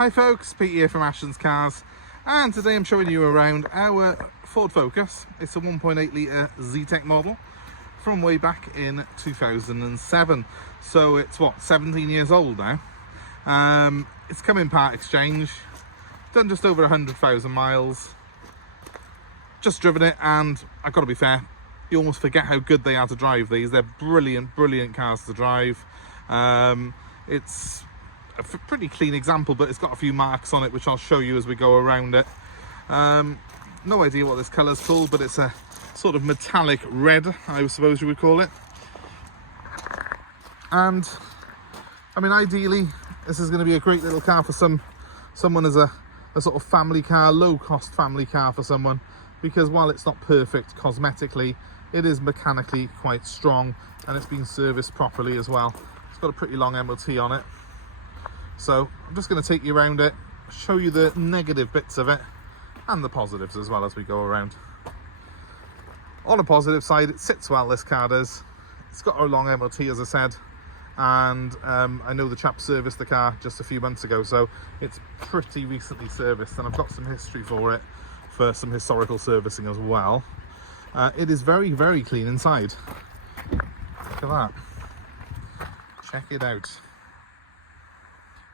Hi folks, Pete here from Ashtons Cars, and today I'm showing you around our Ford Focus. It's a 1.8 litre Zetec model from way back in 2007. So it's what, 17 years old now. It's come in part exchange, done just over 100,000 miles. Just driven it, and I've got to be fair, you almost forget how good they are to drive these. They're brilliant cars to drive. It's a pretty clean example, but it's got a few marks on it which I'll show you as we go around it. No idea what this colour's called, but it's a sort of metallic red, I suppose you would call it. And I mean, ideally this is going to be a great little car for someone as a sort of family car, low cost family car for someone, because while it's not perfect cosmetically, it is mechanically quite strong, and it's been serviced properly as well. It's got a pretty long MOT on it. So I'm just going to take you around it, show you the negative bits of it and the positives as well as we go around. On a positive side, it sits well, this car does. It's got a long MOT, as I said, and I know the chap serviced the car just a few months ago, so it's pretty recently serviced, and I've got some history for it, for some historical servicing as well. It is very clean inside. Look at that. Check it out.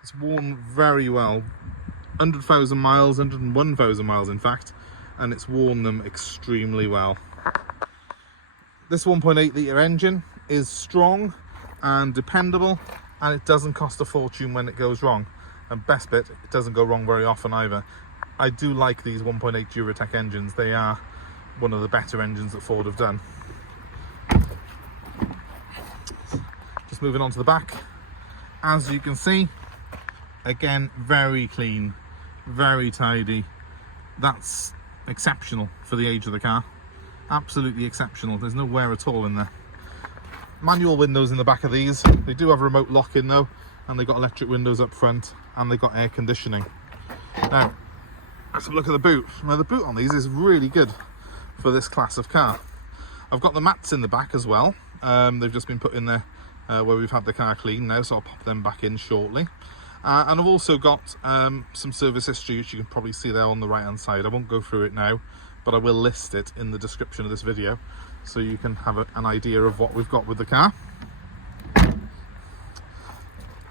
It's worn very well. 100,000 miles, 101,000 miles in fact, and it's worn them extremely well. This 1.8 litre engine is strong and dependable, and it doesn't cost a fortune when it goes wrong. And best bit, it doesn't go wrong very often either. I do like these 1.8 duratec engines. They are one of the better engines that Ford have done. Just moving on to the back. As you can see, again, very clean, very tidy. That's exceptional for the age of the car. Absolutely exceptional. There's no wear at all in there. Manual windows in the back of these. They do have remote lock-in though, and they've got electric windows up front, and they've got air conditioning. Now, let's have a look at the boot. Now, the boot on these is really good for this class of car. I've got the mats in the back as well. They've just been put in there where we've had the car clean now, so I'll pop them back in shortly. And I've also got some service history, which you can probably see there on the right hand side. I won't go through it now, but I will list it in the description of this video, so you can have an idea of what we've got with the car.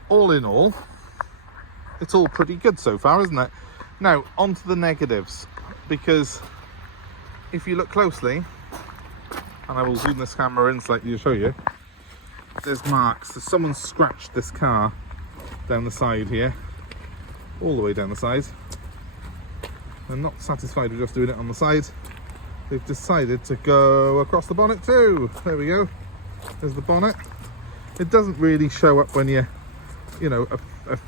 All in all, it's all pretty good so far, isn't it? Now, on to the negatives, because if you look closely, and I will zoom this camera in slightly to show you, there's marks. So someone scratched this car down the side here, all the way down the side. They're not satisfied with just doing it on the side. They've decided to go across the bonnet too. There we go. There's the bonnet. It doesn't really show up when you're, you know,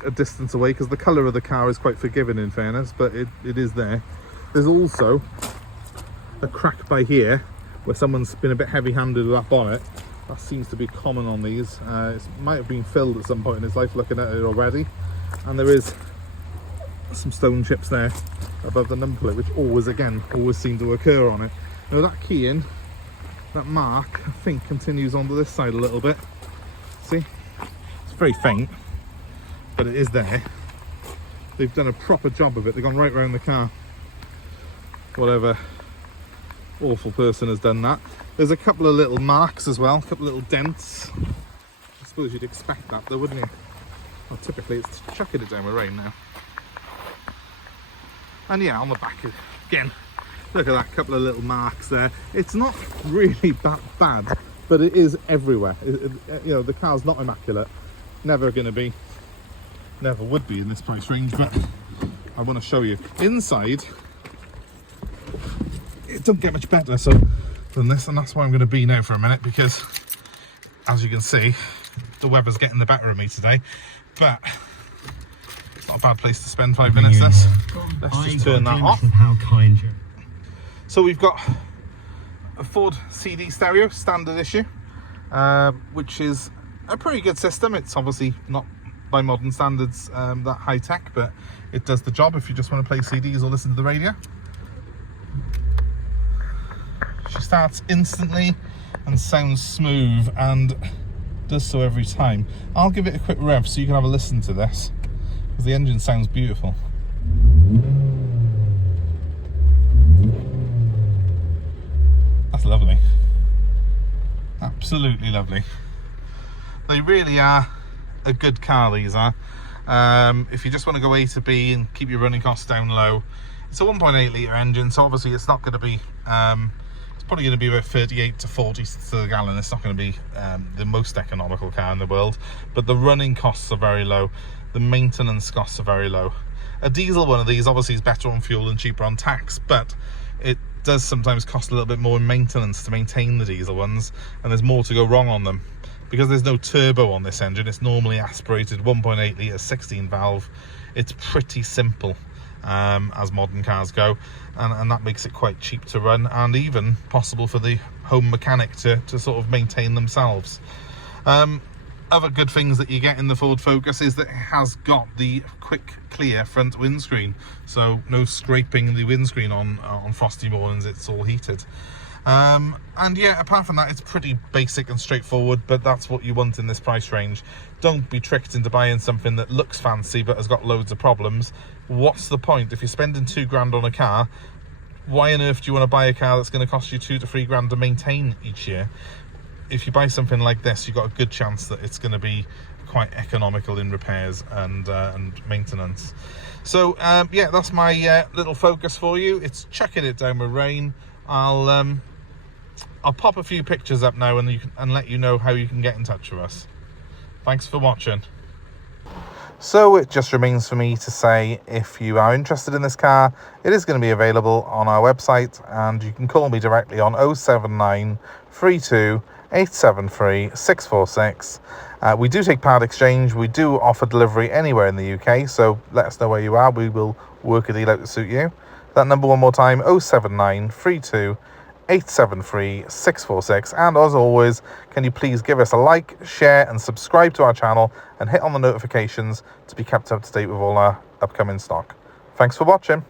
a distance away, because the colour of the car is quite forgiving in fairness, but it is there. There's also a crack by here where someone's been a bit heavy-handed with that bonnet. That seems to be common on these. It might have been filled at some point in its life, looking at it already. And there is some stone chips there above the number plate, which always seem to occur on it. Now that key-in, that mark, I think continues onto this side a little bit. See? It's very faint, but it is there. They've done a proper job of it. They've gone right around the car. Whatever awful person has done that. There's a couple of little marks as well, a couple of little dents. I suppose you'd expect that though, wouldn't you? Well, typically it's chucking it down with rain now. And yeah, on the back again, look at that, couple of little marks there. It's not really that bad, but it is everywhere. You know, the car's not immaculate, never going to be, never would be in this price range, but I want to show you inside. It don't get much better than this, and that's why I'm going to be now for a minute, because as you can see, the weather's getting the better of me today, but it's not a bad place to spend 5 minutes. Let's just turn that off. How kind you. So we've got a Ford CD stereo, standard issue, which is a pretty good system. It's obviously not by modern standards that high tech, but it does the job if you just want to play CDs or listen to the radio. She starts instantly and sounds smooth, and does so every time. I'll give it a quick rev so you can have a listen to this. because the engine sounds beautiful. That's lovely. Absolutely lovely. They really are a good car, these are. If you just want to go A to B and keep your running costs down low, it's a 1.8 litre engine, so obviously it's not going to be, it's probably going to be about 38 to 40 to the gallon. It's not going to be the most economical car in the world, but the running costs are very low. The maintenance costs are very low. A diesel one of these obviously is better on fuel and cheaper on tax, but it does sometimes cost a little bit more in maintenance to maintain the diesel ones, and there's more to go wrong on them. Because there's no turbo on this engine, it's normally aspirated 1.8 litre 16 valve. It's pretty simple as modern cars go, and that makes it quite cheap to run, and even possible for the home mechanic to sort of maintain themselves. Other good things that you get in the Ford Focus is that it has got the quick clear front windscreen, so no scraping the windscreen on frosty mornings. It's all heated. And yeah, apart from that, it's pretty basic and straightforward, but that's what you want in this price range. Don't be tricked into buying something that looks fancy but has got loads of problems. What's the point? If you're spending £2 on a car, why on earth do you want to buy a car that's going to cost you £2 to £3 to maintain each year? If you buy something like this, you've got a good chance that it's going to be quite economical in repairs and maintenance. So yeah, that's my little Focus for you. It's chucking it down with rain. I'll pop a few pictures up now and let you know how you can get in touch with us. Thanks for watching. So it just remains for me to say, if you are interested in this car, it is going to be available on our website, and you can call me directly on 079 32 873 646. We do take part exchange. We do offer delivery anywhere in the UK, so let us know where you are. We will work a deal out to suit you. That number one more time, 079 32 873 646. And as always, can you please give us a like, share and subscribe to our channel, and hit on the notifications to be kept up to date with all our upcoming stock. Thanks for watching.